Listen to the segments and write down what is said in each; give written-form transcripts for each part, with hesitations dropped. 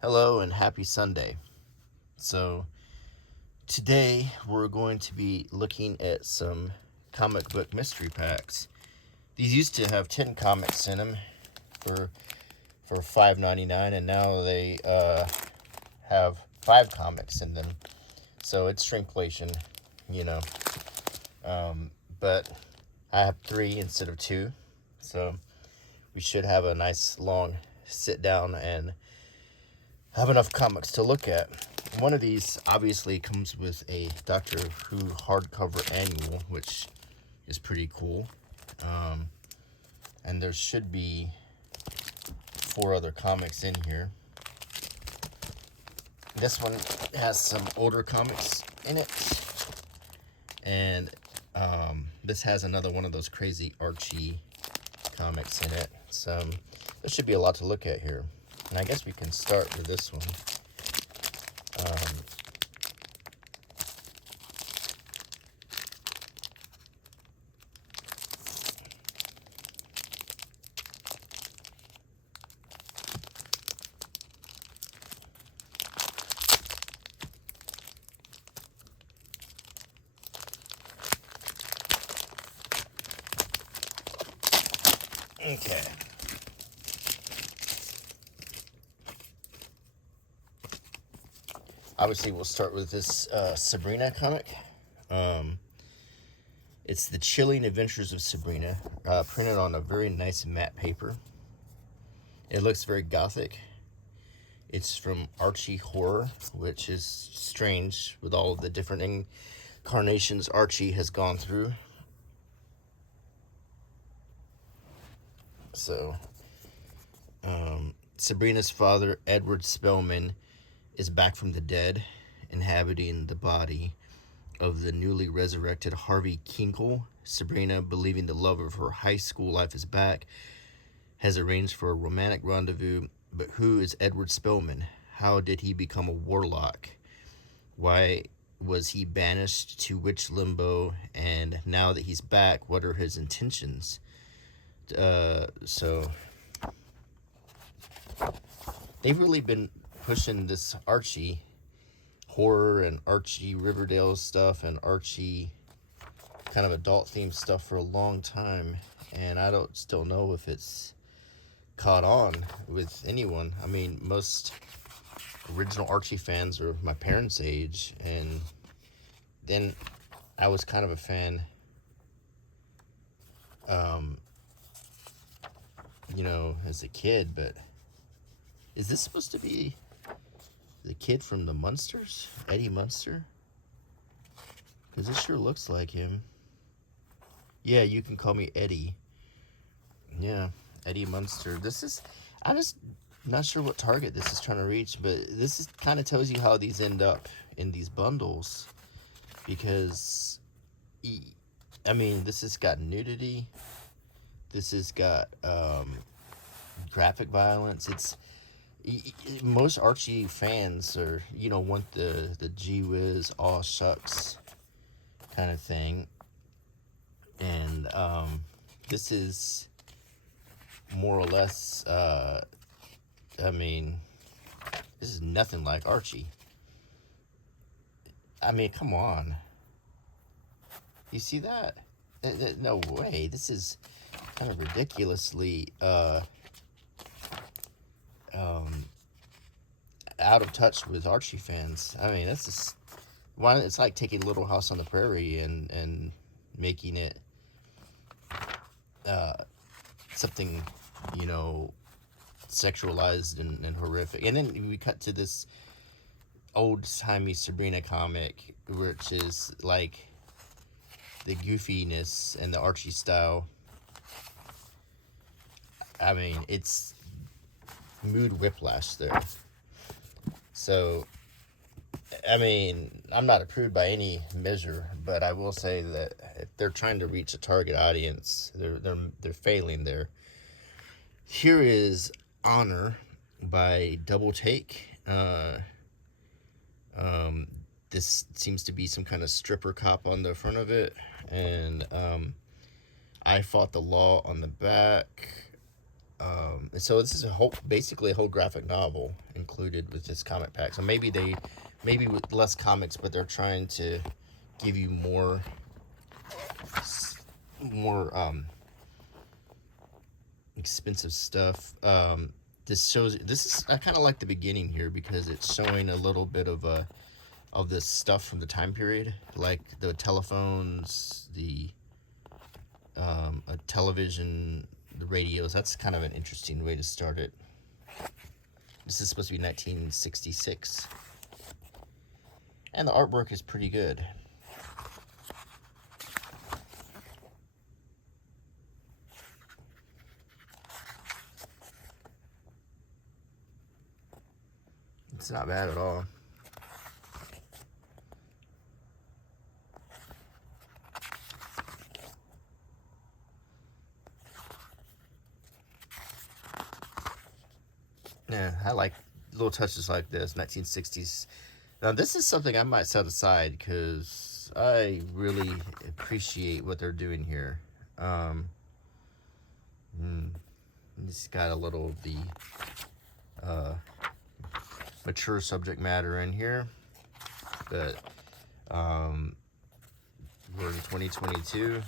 Hello and happy Sunday. So, today we're going to be looking at some comic book mystery packs. These used to have 10 comics in them for $5.99, and now they have 5 comics in them. So, it's shrinkflation, you know. But I have 3 instead of 2. So, we should have a nice long sit down and have enough comics to look at. One of these obviously comes with a Doctor Who hardcover annual, which is pretty cool. And there should be 4 other comics in here. This one has some older comics in it. And this has another one of those crazy Archie comics in it. So there should be a lot to look at here. And I guess we can start with this one. Okay. Obviously, we'll start with this Sabrina comic. It's The Chilling Adventures of Sabrina, printed on a very nice matte paper. It looks very gothic. It's from Archie Horror, which is strange with all of the different incarnations Archie has gone through. So, Sabrina's father, Edward Spellman, is back from the dead, inhabiting the body of the newly resurrected Harvey Kinkle. Sabrina, believing the love of her high school life is back, has arranged for a romantic rendezvous. But who is Edward Spellman? How did he become a warlock? Why was he banished to witch limbo? And now that he's back, what are his intentions? So they've really been pushing this Archie horror and Archie Riverdale stuff and Archie kind of adult themed stuff for a long time, and I don't still know if it's caught on with anyone. I mean, most original Archie fans are my parents' age, and then I was kind of a fan, as a kid. But is this supposed to be the kid from the Munsters, Eddie Munster? Because this sure looks like him. Yeah, you can call me Eddie. Yeah, Eddie Munster. I'm just not sure what target this is trying to reach, but this is kind of tells you how these end up in these bundles. Because, this has got nudity. This has got graphic violence. Most Archie fans want the gee whiz, aw shucks kind of thing. And this is more or less, this is nothing like Archie. I mean, come on. You see that? No way. This is kind of ridiculously out of touch with Archie fans. I mean, that's just why it's like taking Little House on the Prairie and making it something, sexualized and horrific. And then we cut to this old-timey Sabrina comic, which is like the goofiness and the Archie style. I mean, it's mood whiplash there. So, I'm not approved by any measure, but I will say that if they're trying to reach a target audience, they're failing there. Here is Honor by Double Take. This seems to be some kind of stripper cop on the front of it, and I Fought the Law on the back. And so this is basically a whole graphic novel included with this comic pack. So maybe with less comics, but they're trying to give you more expensive stuff. This is, I kind of like the beginning here because it's showing a little bit of this stuff from the time period, like the telephones, the a television, the radios. That's kind of an interesting way to start it. This is supposed to be 1966, and the artwork is pretty good. It's not bad at all. Yeah, I like little touches like this, 1960s. Now, this is something I might set aside because I really appreciate what they're doing here. It's got a little of the mature subject matter in here, but we're in 2022,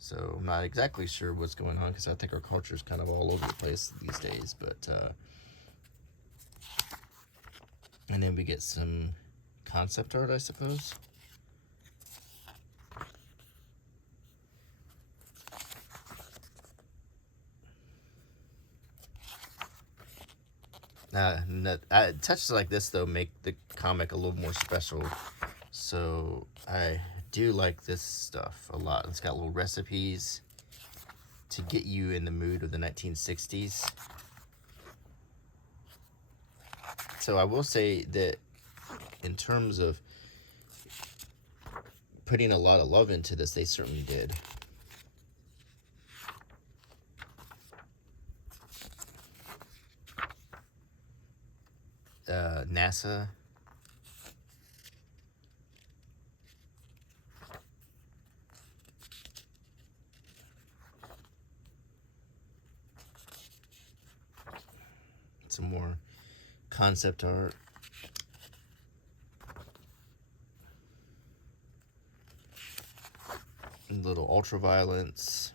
so I'm not exactly sure what's going on because I think our culture is kind of all over the place these days. But and then we get some concept art, I suppose. Touches like this though make the comic a little more special, so I do like this stuff a lot. It's got little recipes to get you in the mood of the 1960s. So I will say that in terms of putting a lot of love into this, they certainly did. NASA. Some more concept art. Little ultraviolence.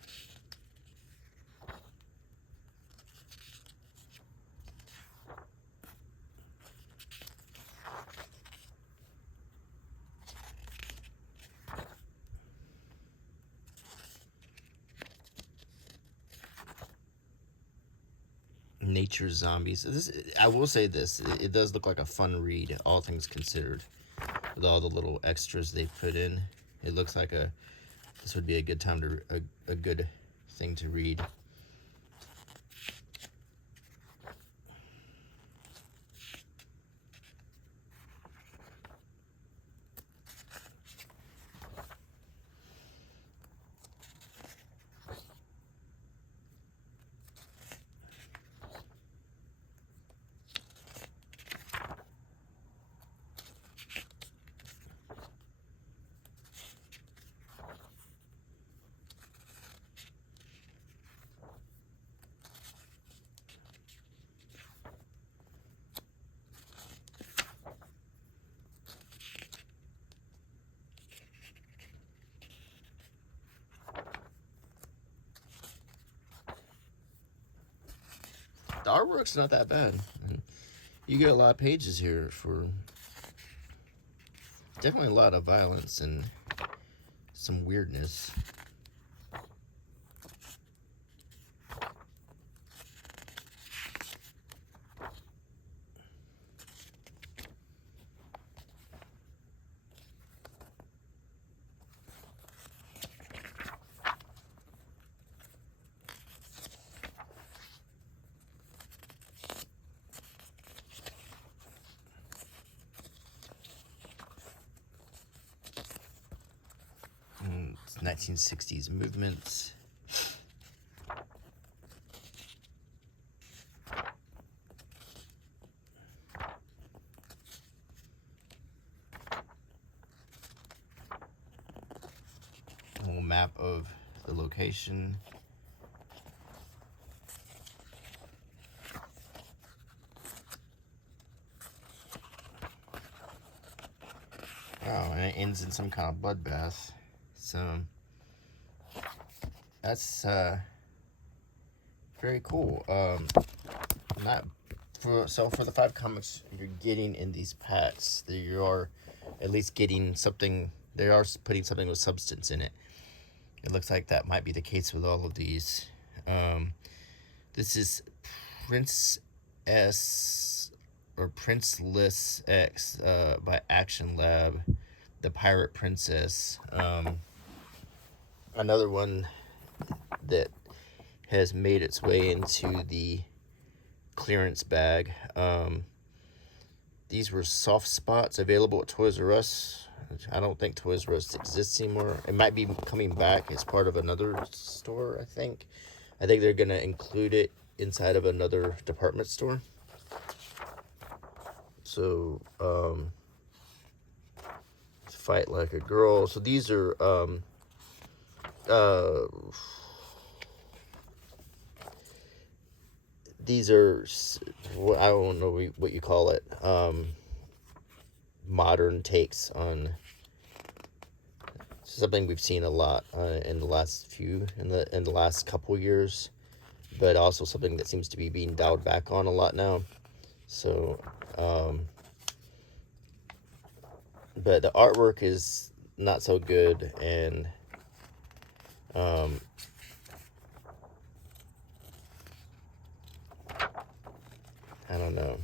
Nature zombies. This, I will say this, it does look like a fun read, all things considered, with all the little extras they put in. It looks like this would be a good time to a good thing to read. The artwork's not that bad. You get a lot of pages here for definitely a lot of violence and some weirdness. It's 1960s movements. A little map of the location. Oh, and it ends in some kind of bloodbath. So that's very cool. Not for for the 5 comics you're getting in these packs, you are at least getting something. They are putting something with substance in it. It looks like that might be the case with all of these. This is Princess or Princeless X by Action Lab, the Pirate Princess. Another one that has made its way into the clearance bag. These were soft spots available at Toys R Us. I don't think Toys R Us exists anymore. It might be coming back as part of another store, I think. I think they're going to include it inside of another department store. So, Fight Like a Girl. So these are, I don't know what you call it, modern takes on something we've seen a lot in the last couple years, but also something that seems to be being dialed back on a lot now. So, but the artwork is not so good, and I don't know.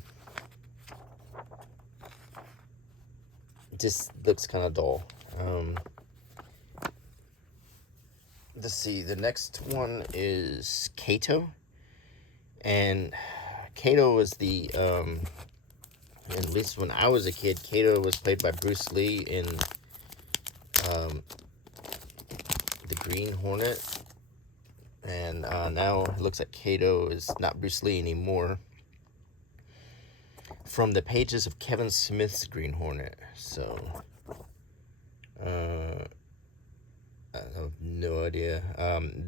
It just looks kind of dull. Let's see. The next one is Kato, and Kato was the at least when I was a kid, Kato was played by Bruce Lee in the Green Hornet, and now it looks like Kato is not Bruce Lee anymore. From the pages of Kevin Smith's Green Hornet. So, I have no idea.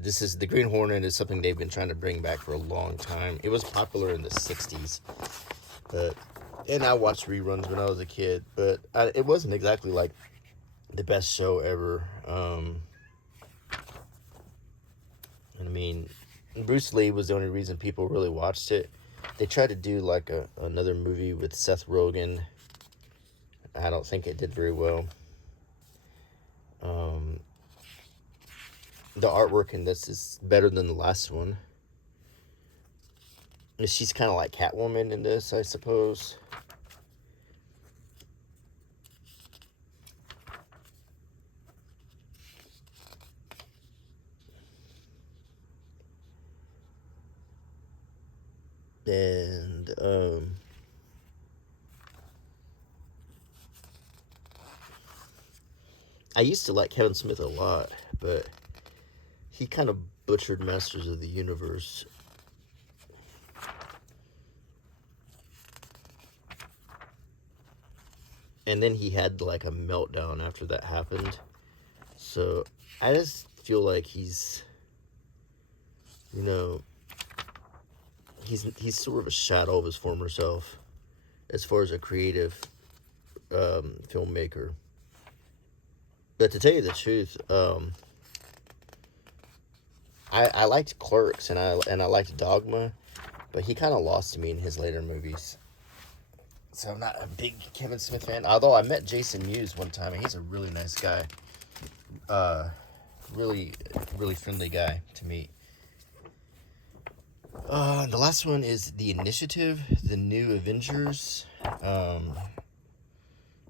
This is the Green Hornet is something they've been trying to bring back for a long time. It was popular in the 60s, and I watched reruns when I was a kid, but it wasn't exactly like the best show ever. I mean, Bruce Lee was the only reason people really watched it. They tried to do like another movie with Seth Rogen. I don't think it did very well. The artwork in this is better than the last one. She's kind of like Catwoman in this, I suppose. And I used to like Kevin Smith a lot, but he kind of butchered Masters of the Universe. And then he had like a meltdown after that happened. So I just feel like he's sort of a shadow of his former self as far as a creative filmmaker. But to tell you the truth, I liked Clerks and I liked Dogma, but he kind of lost me in his later movies. So I'm not a big Kevin Smith fan. Although I met Jason Mewes one time, and he's a really nice guy. Really, really friendly guy to meet. The last one is The Initiative, The New Avengers.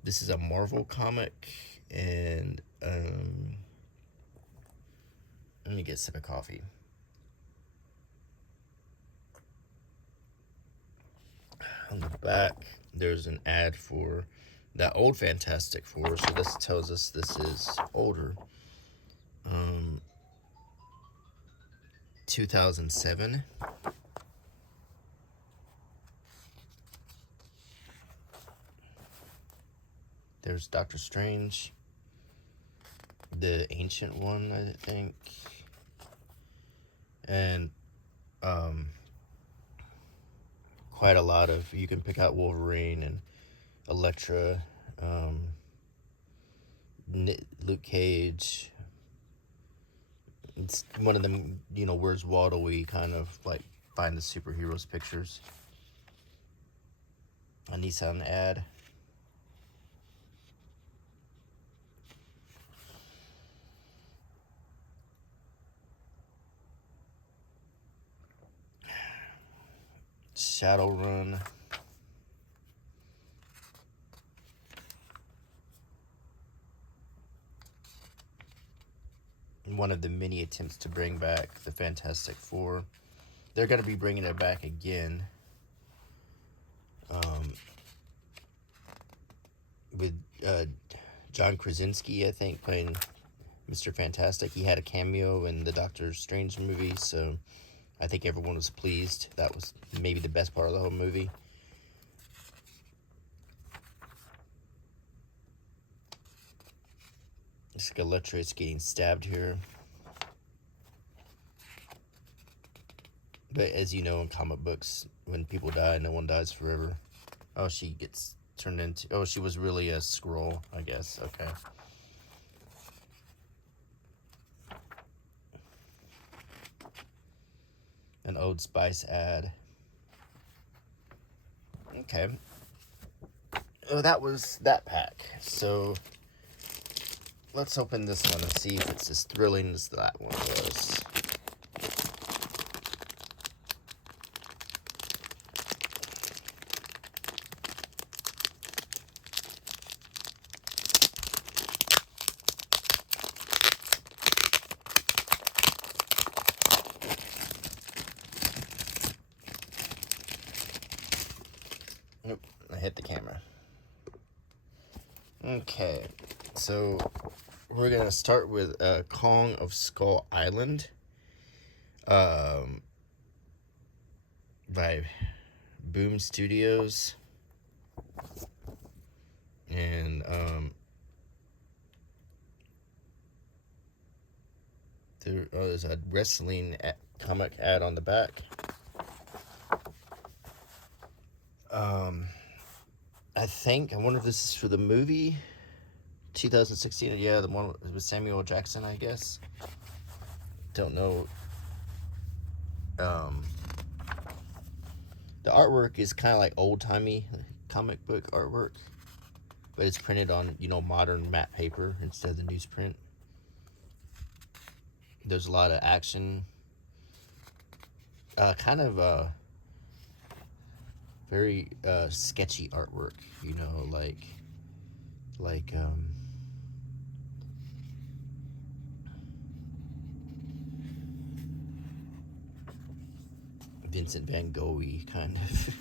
This is a Marvel comic, and let me get a sip of coffee. On the back, there's an ad for that old Fantastic Four, so this tells us this is older. 2007. There's Doctor Strange, the ancient one, I think, and quite a lot of, you can pick out Wolverine and Elektra. Luke Cage. It's one of them, Where's Waldo? We kind of like find the superheroes pictures. A Nissan ad. Shadowrun. One of the many attempts to bring back the Fantastic Four. They're going to be bringing it back again. With John Krasinski, I think, playing Mr. Fantastic. He had a cameo in the Doctor Strange movie, so I think everyone was pleased. That was maybe the best part of the whole movie. Skeletra's getting stabbed here. But as you know, in comic books, when people die, no one dies forever. Oh, she gets turned into... Oh, she was really a Skrull, I guess. Okay. An Old Spice ad. Okay. Oh, that was that pack. So, let's open this one and see if it's as thrilling as that one was. Oop, I hit the camera. Okay, so we're gonna start with Kong of Skull Island, by Boom Studios, and there's a wrestling comic ad on the back. I wonder if this is for the movie 2016. Yeah, the one with Samuel Jackson, I guess. Don't know. The artwork is kind of like old-timey comic book artwork, but it's printed on, modern matte paper instead of the newsprint. There's a lot of action. Kind of very sketchy artwork, like Vincent Van Gogh-y kind of.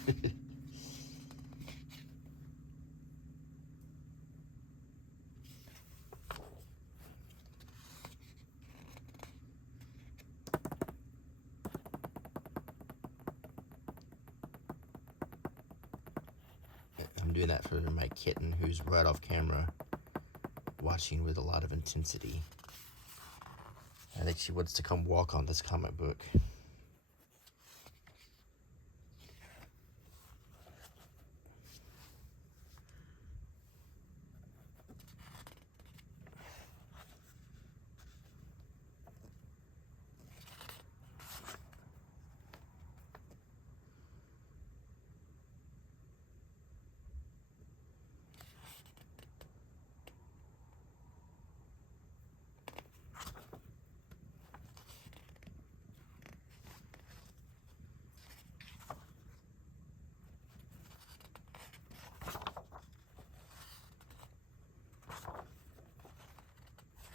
I'm doing that for my kitten, who's right off camera, watching with a lot of intensity. I think she wants to come walk on this comic book.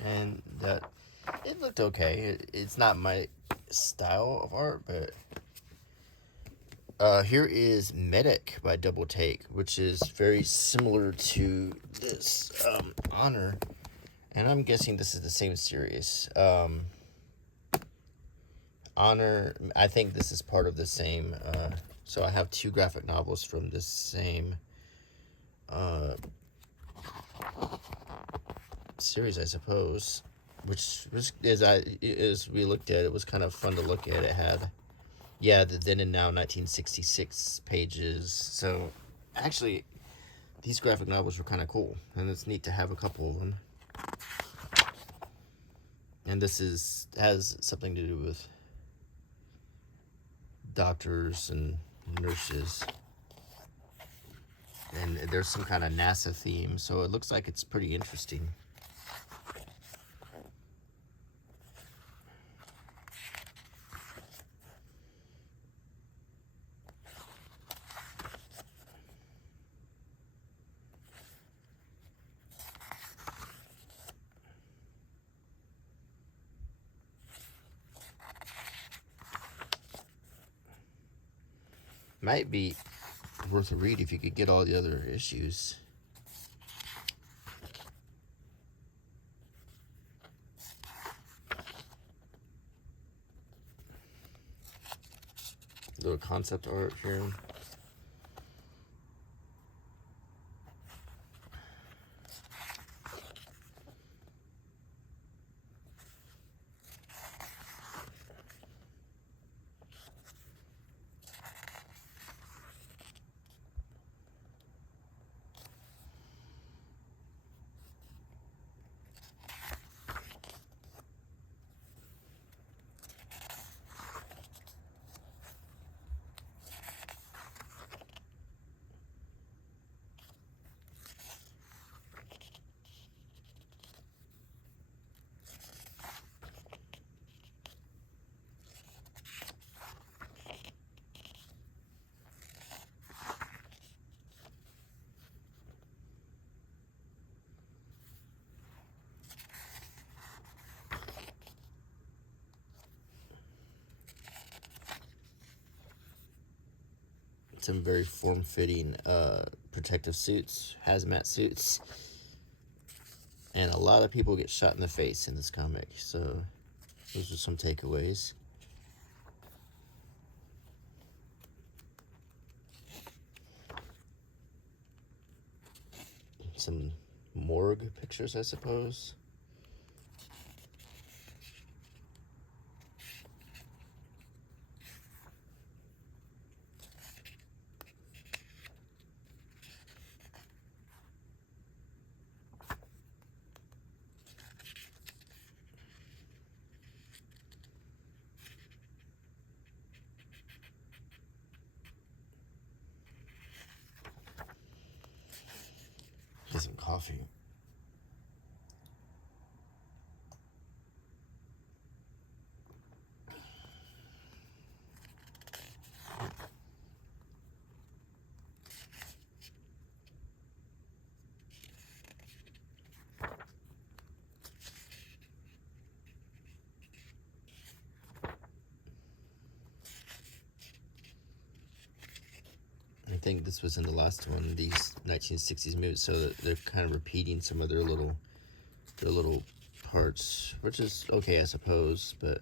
And it looked okay. It's not my style of art, but here is Medic by Double Take, which is very similar to this Honor, and I'm guessing this is the same series. Honor, I think this is part of the same. So I have two graphic novels from this same series, I suppose, which was, as we looked at it, was kind of fun to look at. It had, the then and now 1966 pages. So actually, these graphic novels were kind of cool, and it's neat to have a couple of them. And this has something to do with doctors and nurses. And there's some kind of NASA theme, so it looks like it's pretty interesting. Might be worth a read if you could get all the other issues. Little concept art here. Some very form-fitting protective suits, hazmat suits, and a lot of people get shot in the face in this comic, so those are some takeaways. Some morgue pictures, I suppose. Get some coffee. I think this was in the last one, these 1960s movies, so they're kind of repeating some of their little parts, which is okay, I suppose, but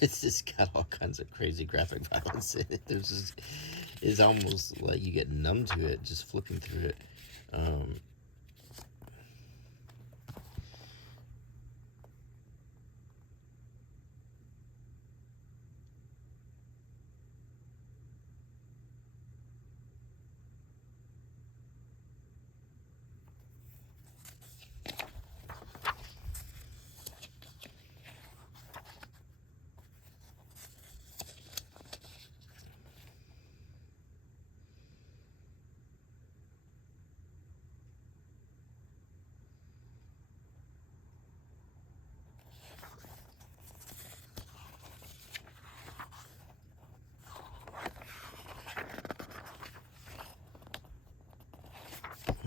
it's just got all kinds of crazy graphic violence in it. It's almost like you get numb to it just flipping through it.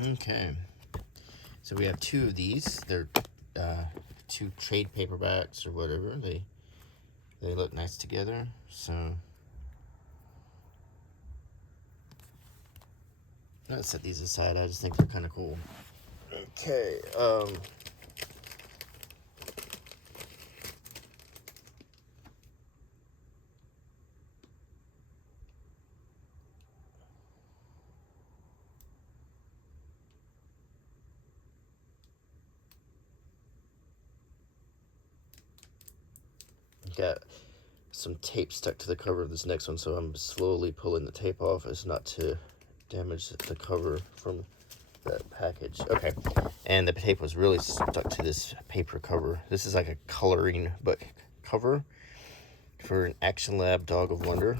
Okay. So we have two of these. They're two trade paperbacks or whatever. They look nice together. So let's set these aside. I just think they're kind of cool. Okay. Got some tape stuck to the cover of this next one, so I'm slowly pulling the tape off as not to damage the cover from that package. Okay, and the tape was really stuck to this paper cover. This is like a coloring book cover for an Action Lab Dog of Wonder,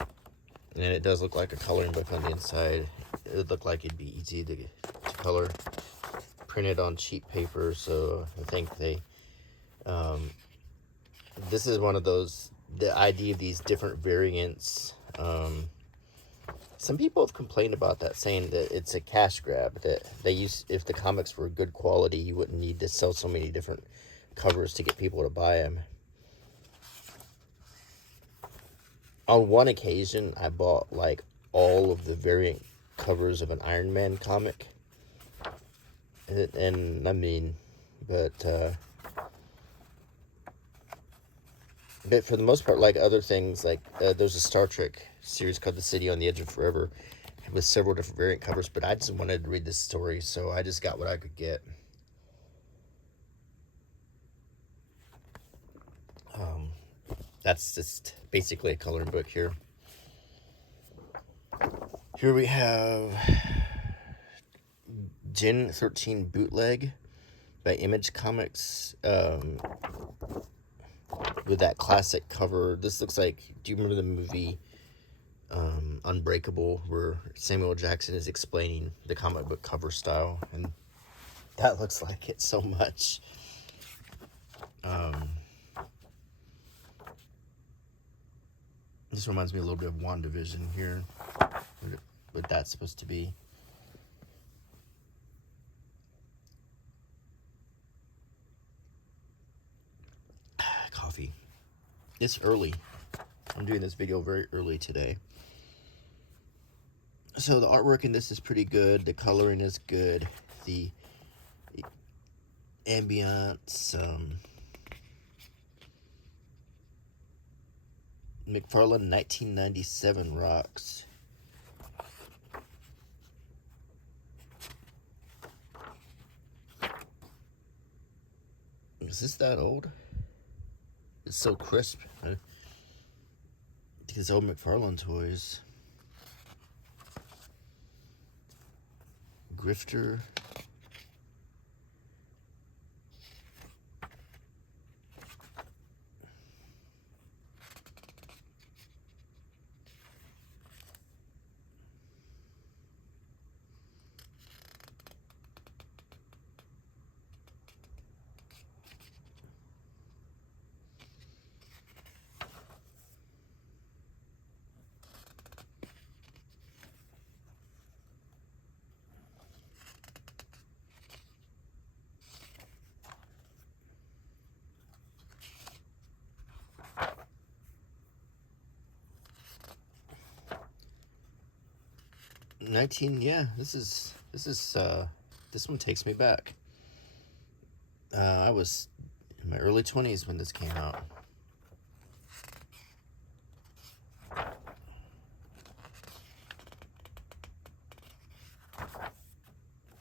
and it does look like a coloring book on the inside. It would look like it'd be easy to color, printed on cheap paper. So I think they this is one of those, the idea of these different variants. Some people have complained about that, saying that it's a cash grab, that if the comics were good quality, you wouldn't need to sell so many different covers to get people to buy them. On one occasion, I bought like all of the variant covers of an Iron Man comic. And I mean, but for the most part, like other things, like there's a Star Trek series called The City on the Edge of Forever with several different variant covers, but I just wanted to read this story, so I just got what I could get. That's just basically a coloring book here. Here we have Gen 13 Bootleg by Image Comics, with that classic cover. This looks like, do you remember the movie Unbreakable, where Samuel Jackson is explaining the comic book cover style? And that looks like it so much. This reminds me a little bit of WandaVision here, what that's supposed to be. Coffee. It's early. I'm doing this video very early today. So the artwork in this is pretty good. The coloring is good. The ambience, McFarlane 1997 rocks. Is this that old? It's so crisp. These old McFarlane toys. Grifter. This one takes me back. I was in my early 20s when this came out.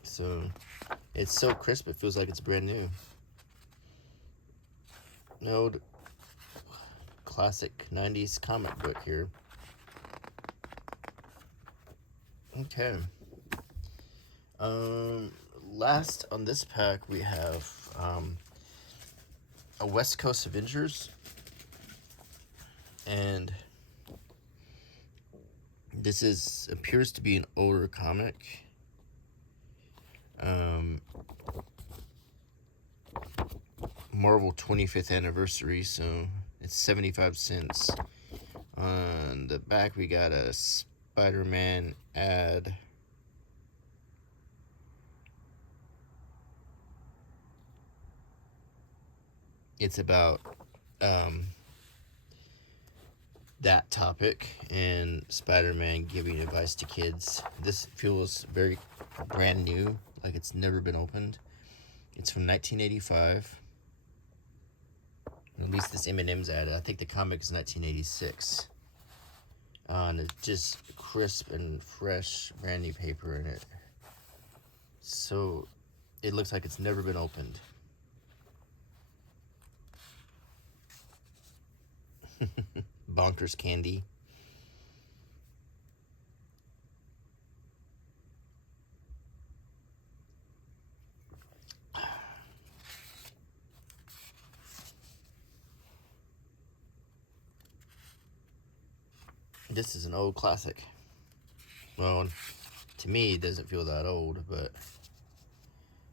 So it's so crisp, it feels like it's brand new. No, classic 90s comic book here. Okay. Last on this pack we have a West Coast Avengers, and this appears to be an older comic. Marvel 25th anniversary, so it's 75 cents. On the back we got a Spider-Man ad it's about that topic and Spider-Man giving advice to kids. This feels very brand new, like it's never been opened. It's from 1985. At least this M&M's ad. I think the comic is 1986. And it's just crisp and fresh, brand new paper in it. So it looks like it's never been opened. Bonkers candy. This is an old classic. Well, to me, it doesn't feel that old, but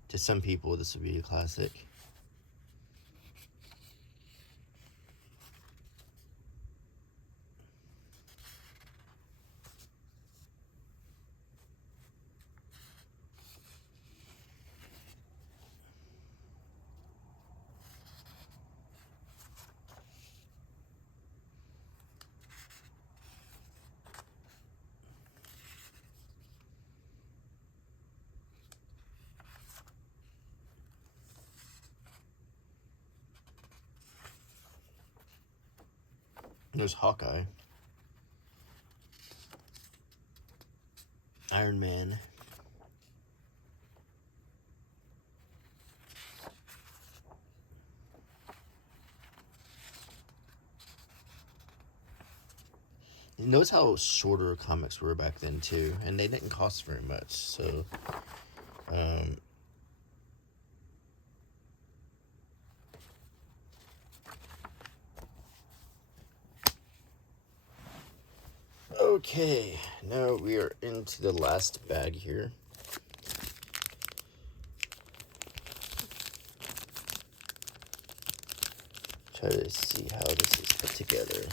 to some people, this would be a classic. There's Hawkeye. Iron Man. Notice how shorter comics were back then too, and they didn't cost very much. So, okay, now we are into the last bag here. Try to see how this is put together.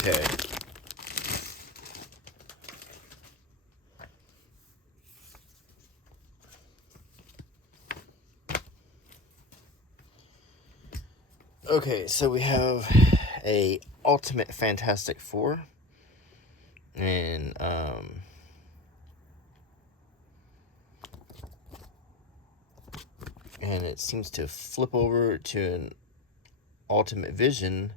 Okay. Okay, so we have a Ultimate Fantastic Four, and it seems to flip over to an Ultimate Vision.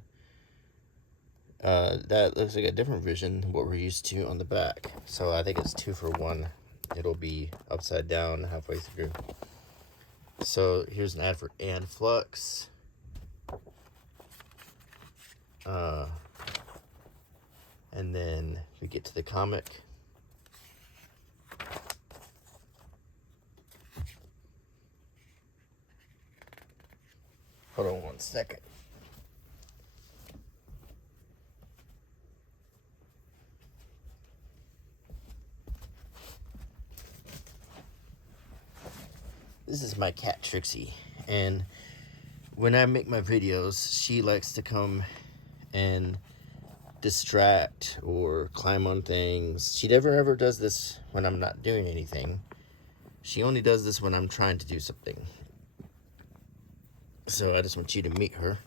That looks like a different Vision than what we're used to on the back. So I think it's 2 for 1. It'll be upside down halfway through. So here's an ad for Flux. And then we get to the comic. Hold on 1 second. This is my cat Trixie, and when I make my videos, she likes to come and distract or climb on things. She never ever does this when I'm not doing anything. She only does this when I'm trying to do something. So I just want you to meet her.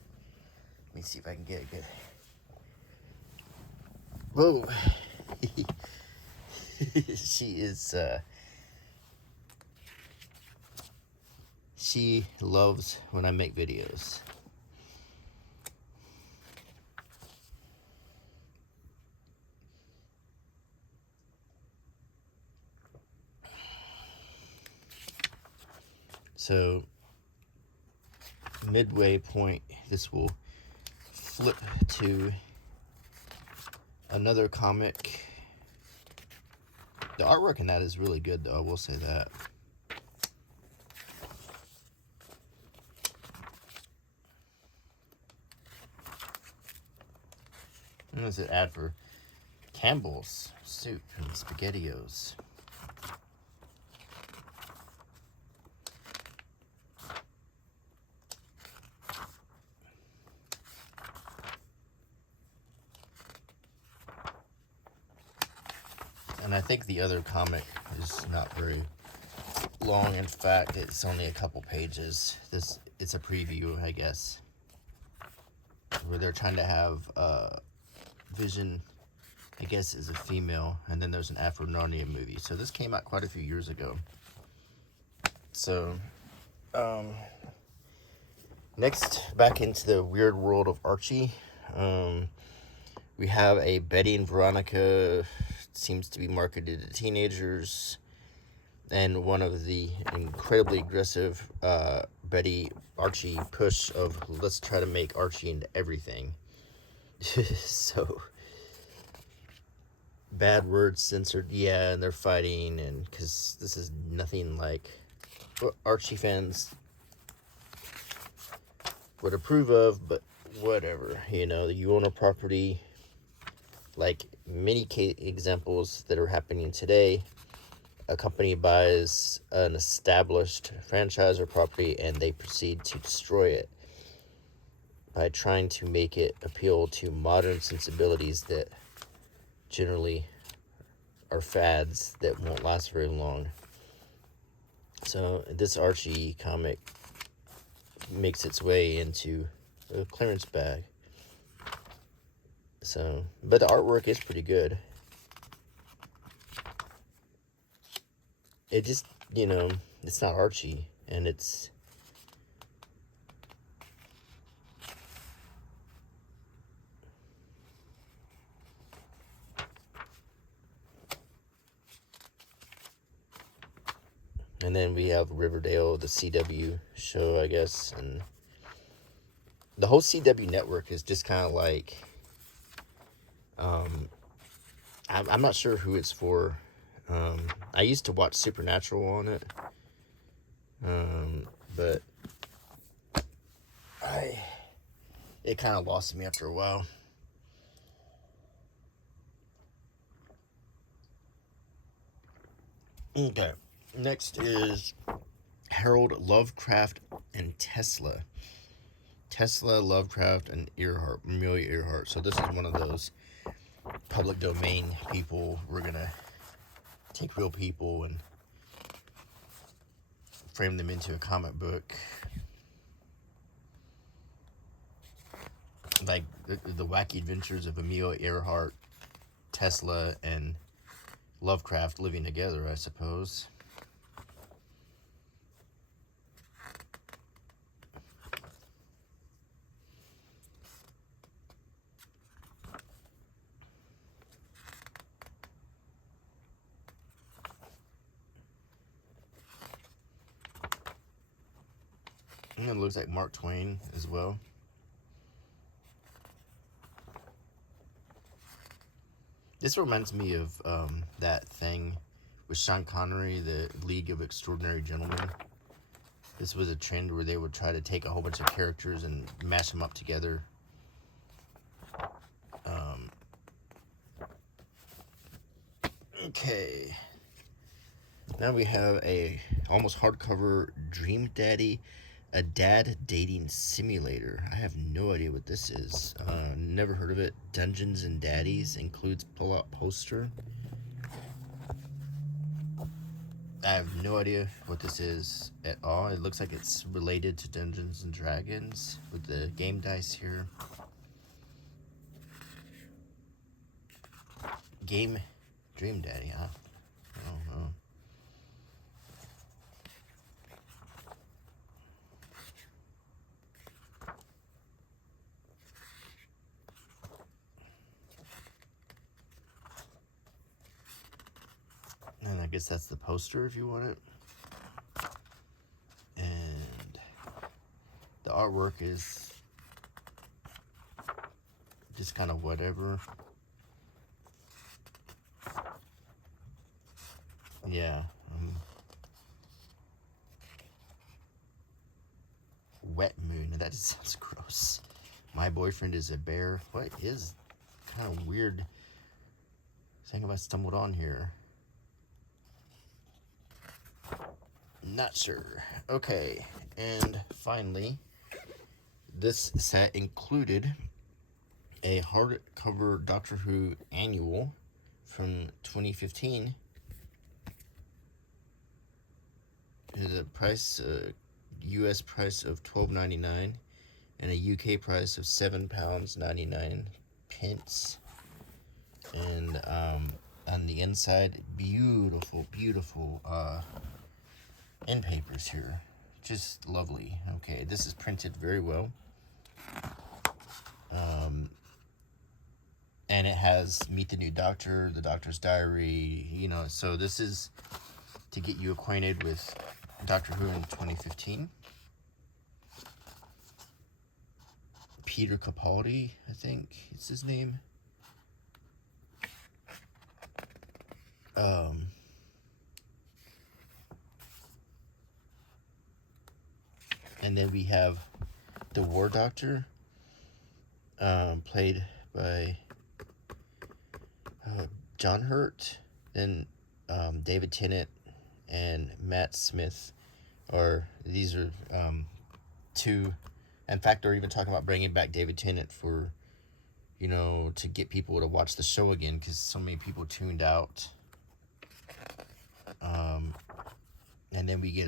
Let me see if I can get it good. Whoa. She is, she loves when I make videos. So midway point, this will flip to another comic. The artwork in that is really good, though, I will say that. And there's an ad for Campbell's soup and SpaghettiOs. And I think the other comic is not very long. In fact, it's only a couple pages. It's a preview, I guess, where they're trying to have Vision, I guess, is a female, and then there's an Afro Narnia movie. So this came out quite a few years ago. So, next, back into the weird world of Archie. We have a Betty and Veronica, seems to be marketed to teenagers, and one of the incredibly aggressive Betty Archie push of let's try to make Archie into everything. So bad words censored, yeah, and they're fighting, and because this is nothing like what Archie fans would approve of, but whatever, you know, you own a property, like many examples that are happening today. A company buys an established franchise or property and they proceed to destroy it by trying to make it appeal to modern sensibilities that generally are fads that won't last very long. So this Archie comic makes its way into a clearance bag. So, but the artwork is pretty good. It just, you know, it's not Archie, and it's and then we have Riverdale, the CW show, I guess, and the whole CW network is just kind of like, I'm not sure who it's for. I used to watch Supernatural on it, but it kind of lost me after a while. Okay, next is Harold Lovecraft and Tesla. Tesla, Lovecraft, and Amelia Earhart. So this is one of those public domain people. We're gonna take real people and frame them into a comic book. Like the wacky adventures of Amelia Earhart, Tesla, and Lovecraft living together, I suppose. And it looks like Mark Twain as well. This reminds me of that thing with Sean Connery, the League of Extraordinary Gentlemen. This was a trend where they would try to take a whole bunch of characters and mash them up together. Okay. Now we have a almost hardcover Dream Daddy, a dad dating simulator. I have no idea what this is. Never heard of it. Dungeons and Daddies includes pull-out poster. I have no idea what this is at all. It looks like it's related to Dungeons and Dragons with the game dice here. Game Dream Daddy, huh? I don't know. And I guess that's the poster if you want it. And the artwork is just kind of whatever. Yeah. Wet moon. That just sounds gross. My boyfriend is a bear. What is kind of weird thing have I stumbled on here? Not sure. Okay. And finally, this set included a hardcover Doctor Who annual from 2015. The price, US price of $12.99 and a UK price of £7.99. And on the inside, beautiful end papers here. Just lovely. Okay, this is printed very well. And it has Meet the New Doctor, the Doctor's Diary, you know, so this is to get you acquainted with Doctor Who in 2015. Peter Capaldi, I think it's his name. And then we have the War Doctor, played by John Hurt, then David Tennant and Matt Smith. These are two. In fact, they're even talking about bringing back David Tennant for, you know, to get people to watch the show again because so many people tuned out. And then we get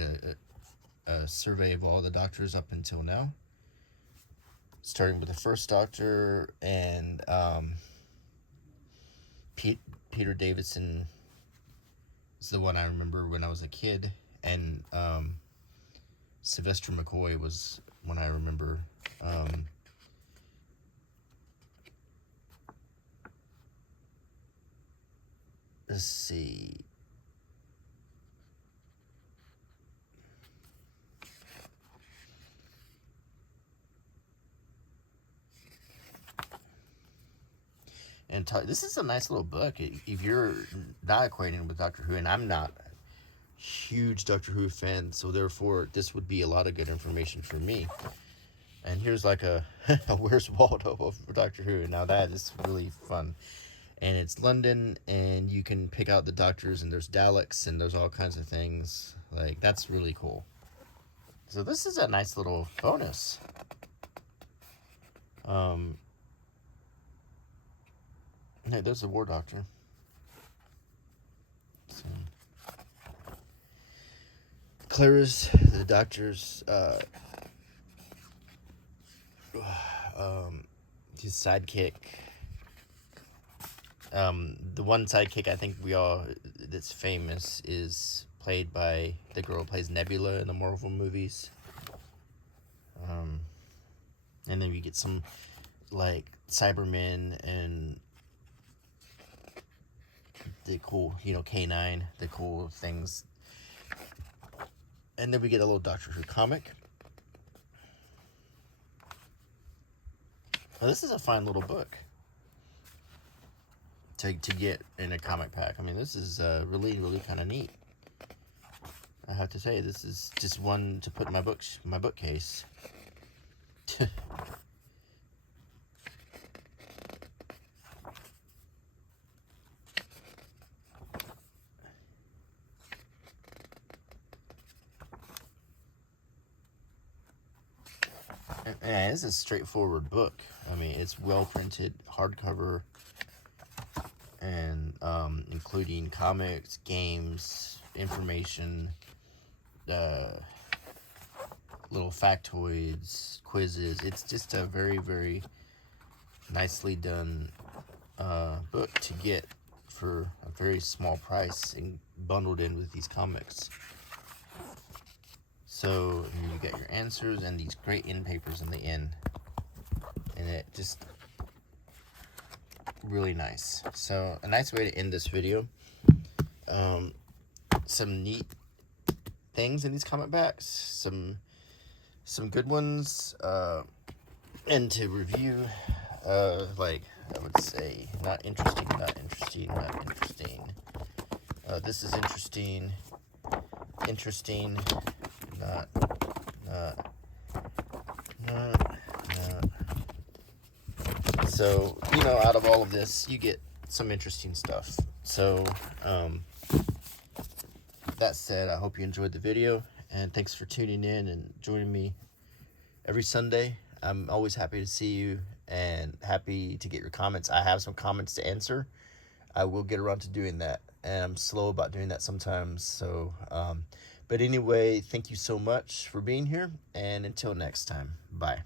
a survey of all the Doctors up until now, starting with the first Doctor, and Peter Davison is the one I remember when I was a kid, and Sylvester McCoy was one I remember. Let's see. And this is a nice little book. If you're not acquainted with Doctor Who, and I'm not a huge Doctor Who fan, so therefore this would be a lot of good information for me. And here's like a Where's Waldo of Doctor Who. Now that is really fun. And it's London, and you can pick out the Doctors, and there's Daleks, and there's all kinds of things. Like, that's really cool. So this is a nice little bonus. Yeah, there's the War Doctor. So, Clarice, the Doctor's his sidekick. The one sidekick I think that's famous is played by the girl who plays Nebula in the Marvel movies. And then you get some like Cybermen and the cool, K9, the cool things. And then we get a little Doctor Who comic. Well, this is a fine little book to get in a comic pack. I mean, this is really kind of neat. I have to say, this is just one to put in my bookcase. And this is a straightforward book. I mean, it's well printed, hardcover, and including comics, games, information, little factoids, quizzes. It's just a very, very nicely done book to get for a very small price and bundled in with these comics. So you get your answers and these great end papers in the end, and it just really nice. So a nice way to end this video. Some neat things in these comic backs, some some good ones, and to review, like I would say, not interesting, not interesting, not interesting. This is interesting, interesting, not, not, not. So, you know, out of all of this, you get some interesting stuff. So, that said, I hope you enjoyed the video, and thanks for tuning in and joining me every Sunday. I'm always happy to see you and happy to get your comments. I have some comments to answer. I will get around to doing that, and I'm slow about doing that sometimes. So, but anyway, thank you so much for being here, and until next time, bye.